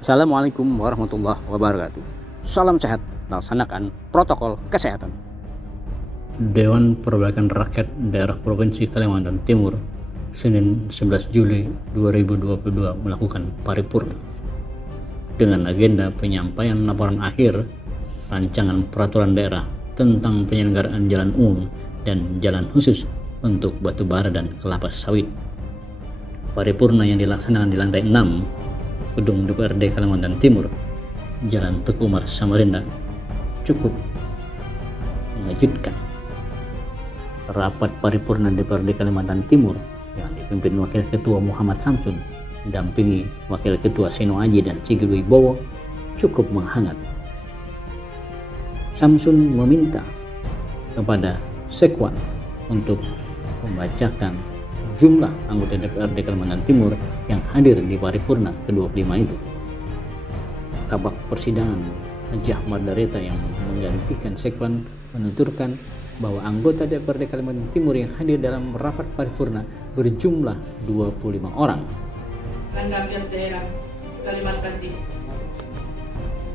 Assalamualaikum warahmatullahi wabarakatuh. Salam sehat, laksanakan protokol kesehatan. Dewan Perwakilan Rakyat Daerah Provinsi Kalimantan Timur Senin 11 Juli 2022 melakukan paripurna dengan agenda penyampaian laporan akhir rancangan peraturan daerah tentang penyelenggaraan jalan umum dan jalan khusus untuk batubara dan kelapa sawit. Paripurna yang dilaksanakan di lantai 6 Gedung DPRD Kalimantan Timur, Jalan Teguh Umar Samarinda, cukup mengejutkan. Rapat paripurna DPRD Kalimantan Timur yang dipimpin Wakil Ketua Muhammad Samsun, didampingi Wakil Ketua Seno Aji dan Sigit Wibowo, cukup menghangat. Samsun meminta kepada Sekwan untuk membacakan jumlah anggota DPRD Kalimantan Timur yang hadir di paripurna ke-25 itu. Kabak Persidangan Hajah Mardareta yang menggantikan Sekwan menuturkan bahwa anggota DPRD Kalimantan Timur yang hadir dalam rapat paripurna berjumlah 25 orang. Rakyat daerah Kalimantan Timur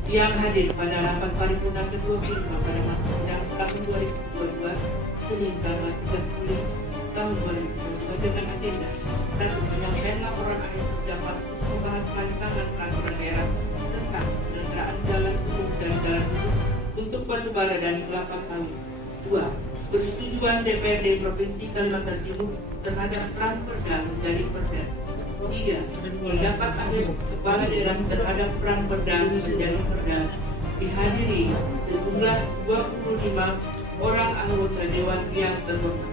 yang hadir pada rapat paripurna ke-25 pada masa sidang tahun 2022 Senin tanggal 11 Juli tahun 2022 dengan agenda 1. Penyampaian laporan akhir kerja pansus membahas rancangan peraturan daerah tentang penyelenggaraan jalan umum dan jalan khusus untuk batubara dan kelapa sawit. 2. Persetujuan DPRD Provinsi Kalimantan Timur terhadap Ranperda menjadi Perda. 3. Pendapat akhir kepala daerah terhadap Ranperda menjadi Perda dihadiri sejumlah 25 orang anggota dewan yang terhormat.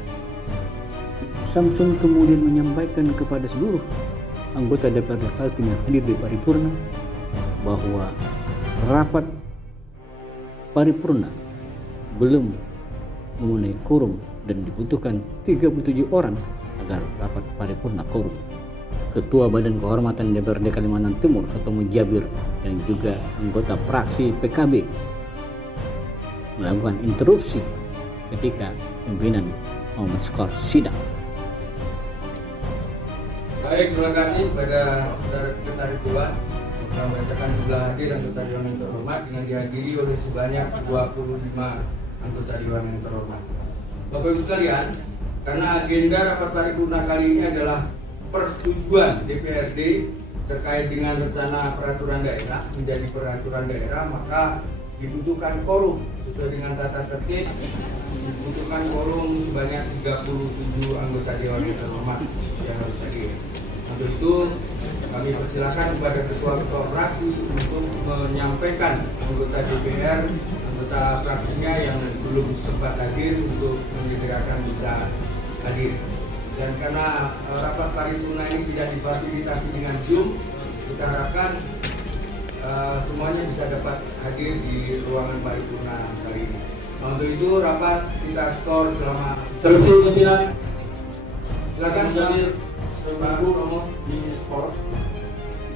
Samsun kemudian menyampaikan kepada seluruh anggota DPRD Kaltim yang hadir di paripurna bahwa rapat paripurna belum memenuhi quorum dan dibutuhkan 37 orang agar rapat paripurna quorum. Ketua Badan Kehormatan DPRD Kalimantan Timur Sotomo Jabir yang juga anggota fraksi PKB melakukan interupsi ketika pimpinan mau men-skor sidang. Baik, terima kasih kepada Saudara Sekretaris Dewan yang membacakan jumlah hadir anggota Dewan yang terhormat dengan dihadiri oleh sebanyak 25 anggota Dewan yang terhormat. Bapak Ibu sekalian, karena agenda rapat paripurna kali ini adalah persetujuan DPRD terkait dengan rencana peraturan daerah menjadi peraturan daerah, maka dibutuhkan quorum sesuai dengan tata tertib. Dibutuhkan quorum sebanyak 37 anggota Dewan yang terhormat yang harus hadir. Untuk itu kami persilakan kepada ketua-ketua fraksi untuk menyampaikan anggota DPR, anggota fraksinya yang belum sempat hadir untuk menyegerakan bisa hadir. Dan karena rapat paripurna ini tidak difasilitasi dengan Zoom, kita harapkan semuanya bisa dapat hadir di ruangan paripurna kali ini. Untuk itu rapat kita skor selama Terima pimpinan. silakan Jamil seminggu nomor di skor.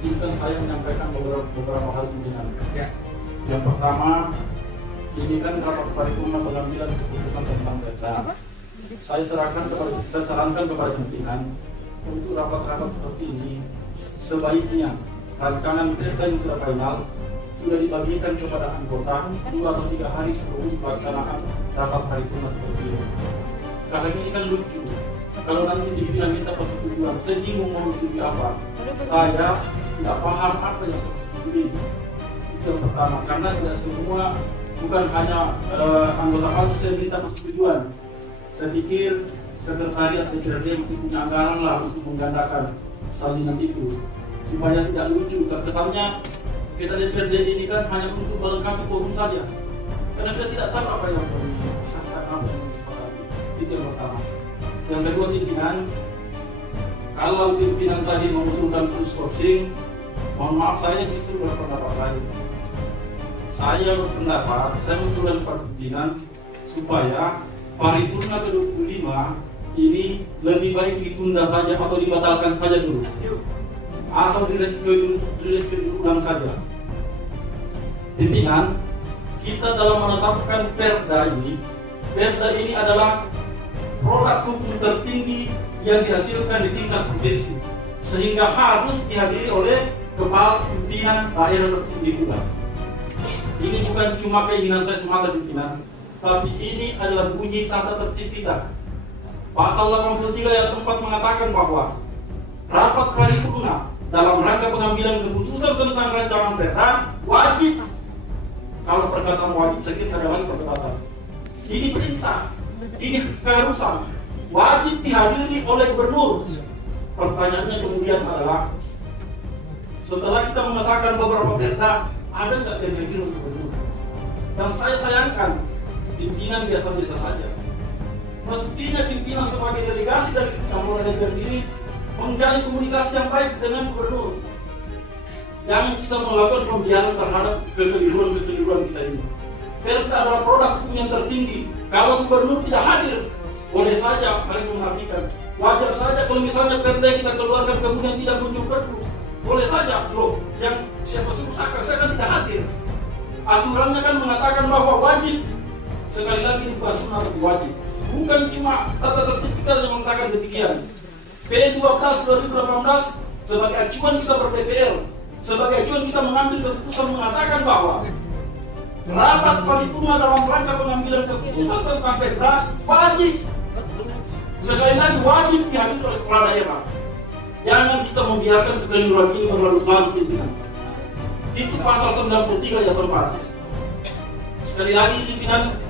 Izinkan saya menyampaikan beberapa hal pimpinan. ya. Yang pertama, ini kan rapat paripurna pengambilan keputusan tentang data. Saya sarankan kepada pimpinan untuk rapat-rapat seperti ini sebaiknya rancangan perda yang sudah final sudah dibagikan kepada anggota 2 atau 3 hari sebelum pelaksanaan rapat paripurna seperti ini. Sekarang ini kan lucu, kalau nanti dibilang minta persetujuan, saya bingung mau menyetujui apa. Saya tidak paham apa yang saya setujui. Itu yang pertama, karena tidak semua, bukan hanya anggota pansus saya minta persetujuan. Saya pikir sekretariat DPRD mesti punya anggaran lah untuk menggandakan salinan itu supaya tidak lucu. Kesannya kita DPRD ini kan hanya untuk melengkapi quorum saja, karena kita tidak tahu apa yang disahkan, apa yang disepakati. Itu yang pertama. Yang kedua, pimpinan, kalau pimpinan tadi mengusulkan full sourcing, mohon maaf, saya justru berpendapat lain. Saya berpendapat, saya mengusulkan kepada pimpinan supaya paripurna ke-25 ini lebih baik ditunda saja atau dibatalkan saja dulu, atau direview ulang saja. Pimpinan, kita dalam menetapkan perda ini adalah produk hukum tertinggi yang dihasilkan di tingkat provinsi, sehingga harus dihadiri oleh kepala pimpinan daerah tertinggi pula. Ini bukan cuma keinginan saya semata pimpinan, tapi ini adalah bunyi tata tertib kita. Pasal 83 ayat 4 mengatakan bahwa rapat paripurna dalam rangka pengambilan keputusan tentang rancangan perda wajib. Kalau perkataan wajib saya kira ada lagi perdebatan. Ini perintah, ini keharusan, wajib dihadiri oleh gubernur. Pertanyaannya kemudian adalah, setelah kita mengesahkan beberapa perda, ada nggak yang hadir oleh gubernur? Dan saya sayangkan pimpinan biasa-biasa saja. Mestinya pimpinan sebagai delegasi dari Kampung DPRD ini menjalin komunikasi yang baik dengan gubernur. Jangan kita melakukan pembiaran terhadap kekeliruan kita ini. Perda adalah produk hukum yang tertinggi. Kalau gubernur tidak hadir, boleh saja mereka menafikan. Wajar saja kalau misalnya perda yang kita keluarkan kemudian tidak muncul perpu. Boleh saja, loh, yang siapa suruh sakar, saya kan tidak hadir. Aturannya kan mengatakan bahwa wajib. Sekali lagi bukan sunnah tapi wajib. Bukan cuma tata tertib kita yang mengatakan demikian. P12 2018 sebagai acuan kita ber-DPR, sebagai acuan kita mengambil keputusan mengatakan bahwa rapat paripurna dalam rangka pengambilan keputusan tentang perda wajib. Sekali lagi wajib dihadiri oleh kepala daerah. Jangan kita membiarkan kekeliruan ini berlarut-larut pimpinan. Itu pasal 93 ayat 4. Sekali lagi pimpinan,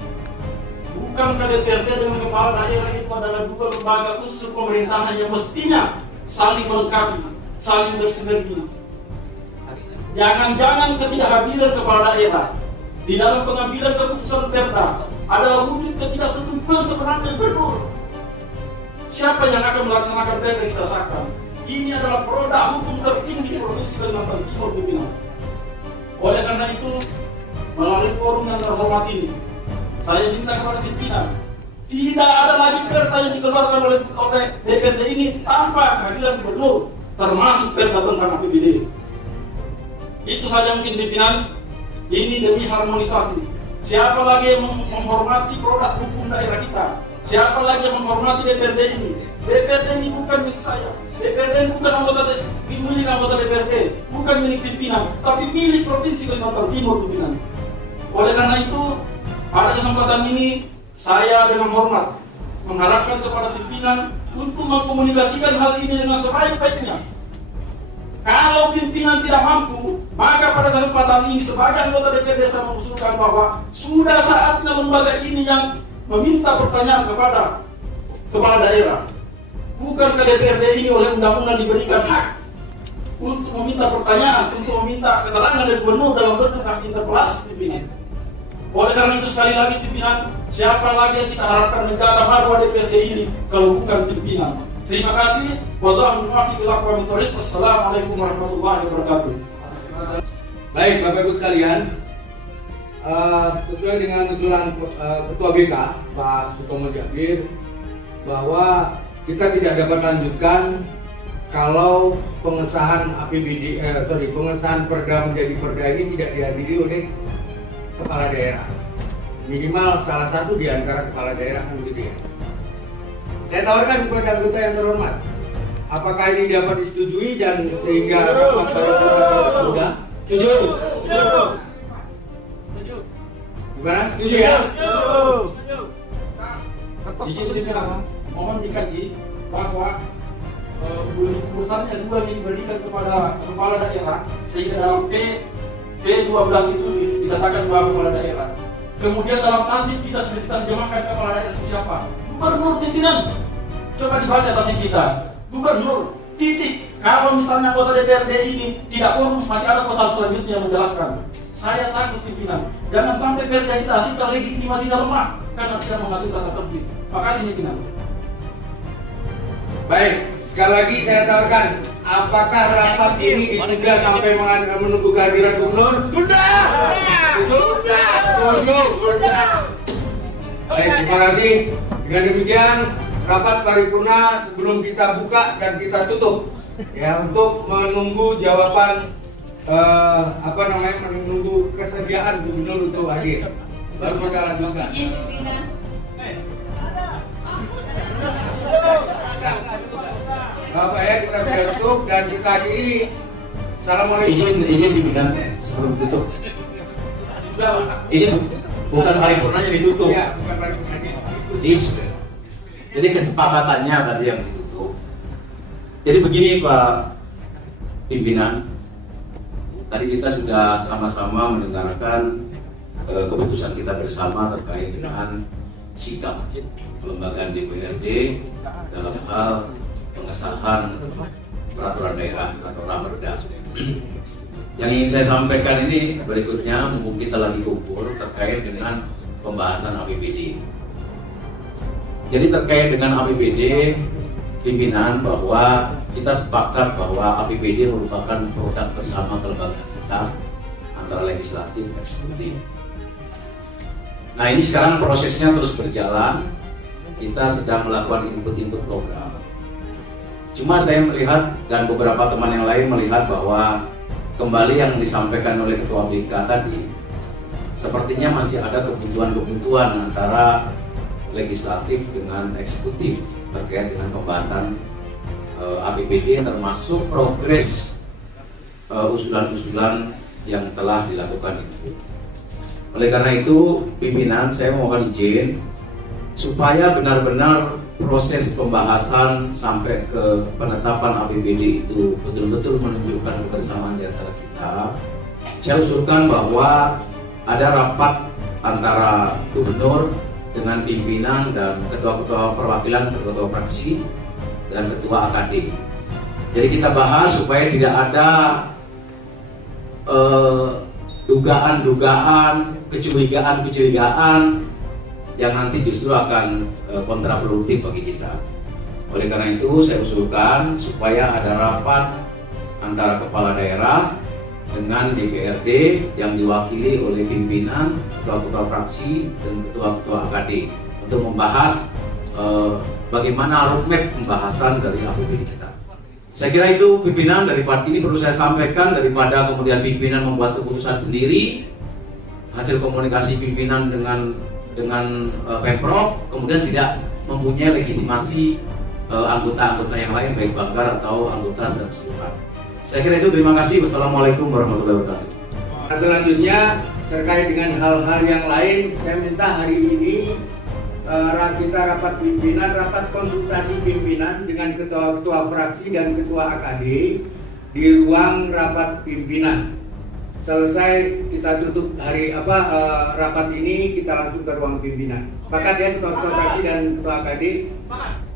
bukankah DPRD dengan kepala daerah itu adalah dua lembaga unsur pemerintahan yang mestinya saling melengkapi, saling bersinergi. Jangan-jangan ketidakhadiran kepala daerah di dalam pengambilan keputusan perda adalah wujud ketidaksetujuan sebenarnya gubernur. Siapa yang akan melaksanakan perda yang kita sahkan? Ini adalah produk hukum tertinggi di Provinsi Kalimantan Timur pimpinan. Oleh karena itu, melalui forum yang terhormat ini, saya minta kepada pimpinan, tidak ada lagi perda yang dikeluarkan oleh DPRD ini tanpa kehadiran gubernur, termasuk perda tentang APBD. Itu saja mungkin pimpinan. Ini demi harmonisasi. Siapa lagi yang menghormati produk hukum daerah kita? Siapa lagi yang menghormati DPRD ini? DPRD ini bukan milik saya. DPRD ini bukan milik anggota DPRD, bukan milik pimpinan, tapi milik Provinsi Kalimantan Timur pimpinan. Oleh karena itu, pada kesempatan ini saya dengan hormat mengharapkan kepada pimpinan untuk mengkomunikasikan hal ini dengan sebaik-baiknya. Kalau pimpinan tidak mampu, maka pada kesempatan ini sebagai anggota DPRD saya mengusulkan bahwa sudah saatnya lembaga ini yang meminta pertanyaan kepada kepala daerah. Bukankah DPRD ini oleh undang-undang diberikan hak untuk meminta pertanyaan, untuk meminta keterangan dari gubernur dalam bentuk hak interpelasi pimpinan. Oleh karena itu sekali lagi pimpinan, siapa lagi yang kita harapkan menjaga marwah DPRD ini kalau bukan pimpinan. Terima kasih. Wassalamualaikum warahmatullahi wabarakatuh. Baik, Bapak Ibu sekalian, sesuai dengan usulan Ketua BK Pak Sutomo Jabir, bahwa kita tidak dapat lanjutkan kalau pengesahan pengesahan perda menjadi perda ini tidak dihadiri oleh kepala daerah. Minimal salah satu di antara kepala daerah, kan begitu ya. Saya tawarkan kepada anggota yang terhormat, apakah ini dapat disetujui dan sehingga rapat paripurna mudah? Setuju? Gimana? Setuju ya? Izin pimpinan, mohon dikaji bahwa begitu besarnya dua yang diberikan kepada kepala daerah sehingga dalam P12 itu dikatakan bahwa kepala daerah. Kemudian dalam tatib kita sudah diterjemahkan kepala daerah itu siapa? Gubernur pimpinan. Coba dibaca tatib kita. Gubernur, titik. Kalau misalnya anggota DPRD ini tidak korum, masih ada pasal selanjutnya yang menjelaskan. Saya takut pimpinan, jangan sampai perda kita hasilkan legitimasinya lemah karena tidak mengatur tata tertib. Makasih pimpinan. Baik, sekali lagi saya tawarkan, apakah rapat ini ditunda sampai menunggu kehadiran gubernur? Tunda. Baik, terima kasih. Dengan demikian, rapat paripurna sebelum kita buka dan kita tutup ya untuk menunggu jawaban menunggu kesediaan gubernur untuk hadir. Baru kita lanjutkan. Bapak ya, kita sudah tutup dan kita akhiri Assalamualaikum. Izin pimpinan sebelum tutup. Ini bukan paripurnanya ditutup. Ya, bukan paripurna diskusi. Jadi kesepakatannya tadi yang ditutup. Jadi begini Pak Pimpinan, tadi kita sudah sama-sama mendengarkan keputusan kita bersama terkait dengan sikap kelembagaan DPRD dalam hal pengesahan peraturan daerah atau Raperda. Yang ingin saya sampaikan ini berikutnya, mumpung kita lagi kumpul terkait dengan pembahasan APBD. Jadi terkait dengan APBD, pimpinan bahwa kita sepakat bahwa APBD merupakan produk bersama kelembagaan kita antara legislatif dan eksekutif. Nah ini sekarang prosesnya terus berjalan, kita sedang melakukan input program. Cuma saya melihat dan beberapa teman yang lain melihat bahwa kembali yang disampaikan oleh Ketua BK tadi, sepertinya masih ada kebutuhan antara legislatif dengan eksekutif terkait dengan pembahasan APBD, termasuk progres usulan-usulan yang telah dilakukan itu. Oleh karena itu, pimpinan saya mohon izin supaya benar-benar proses pembahasan sampai ke penetapan APBD itu betul-betul menunjukkan kebersamaan di antara kita. Saya usulkan bahwa ada rapat antara gubernur dengan pimpinan dan ketua-ketua perwakilan, ketua-ketua fraksi dan ketua AKD. Jadi kita bahas supaya tidak ada dugaan-dugaan, kecurigaan yang nanti justru akan kontraproduktif bagi kita. Oleh karena itu saya usulkan supaya ada rapat antara kepala daerah dengan DPRD yang diwakili oleh pimpinan, ketua-ketua fraksi dan ketua-ketua AKD untuk membahas bagaimana roadmap pembahasan dari APBD kita. Saya kira itu pimpinan daripada ini perlu saya sampaikan, daripada kemudian pimpinan membuat keputusan sendiri, hasil komunikasi pimpinan dengan Pemprov kemudian tidak mempunyai legitimasi anggota-anggota yang lain baik banggar atau anggota secara keseluruhan. Saya kira itu, terima kasih. Wassalamualaikum warahmatullahi wabarakatuh. Selanjutnya terkait dengan hal-hal yang lain, saya minta hari ini kita rapat pimpinan, rapat konsultasi pimpinan dengan ketua-ketua fraksi dan ketua AKD di ruang rapat pimpinan. Selesai kita tutup rapat ini, kita langsung ke ruang pimpinan. Sepakat ya ketua-ketua fraksi dan ketua AKD?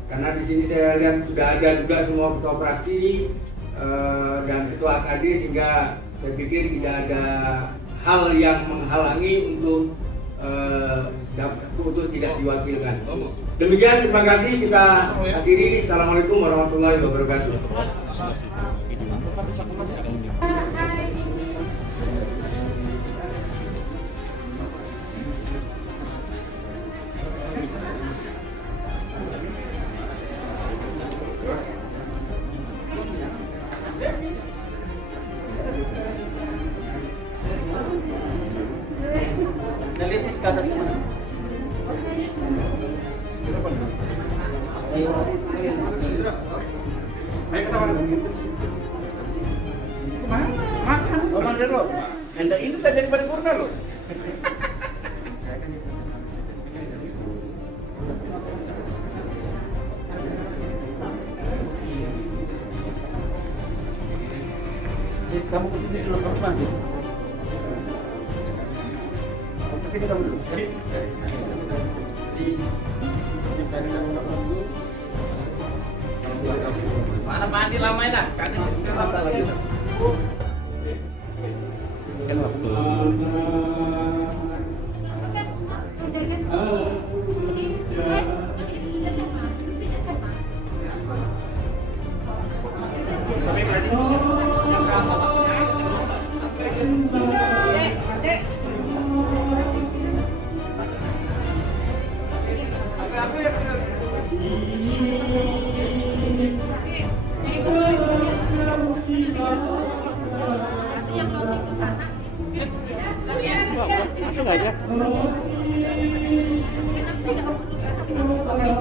Karena di sini saya lihat sudah ada juga semua ketua fraksi dan ketua AKD, sehingga saya pikir tidak ada hal yang menghalangi untuk tidak diwakilkan. Demikian, terima kasih, kita akhiri. Assalamualaikum warahmatullahi wabarakatuh. Makan lo, anda ini tak jadi paripurna lo. Kamu kesini dulu rumah. Kesini kamu dulu. Mana mandi lama dah? Karena kita lama lagi. Kan waktu. Sampai berarti yang kamu. Masuk aja. Kenapa tidak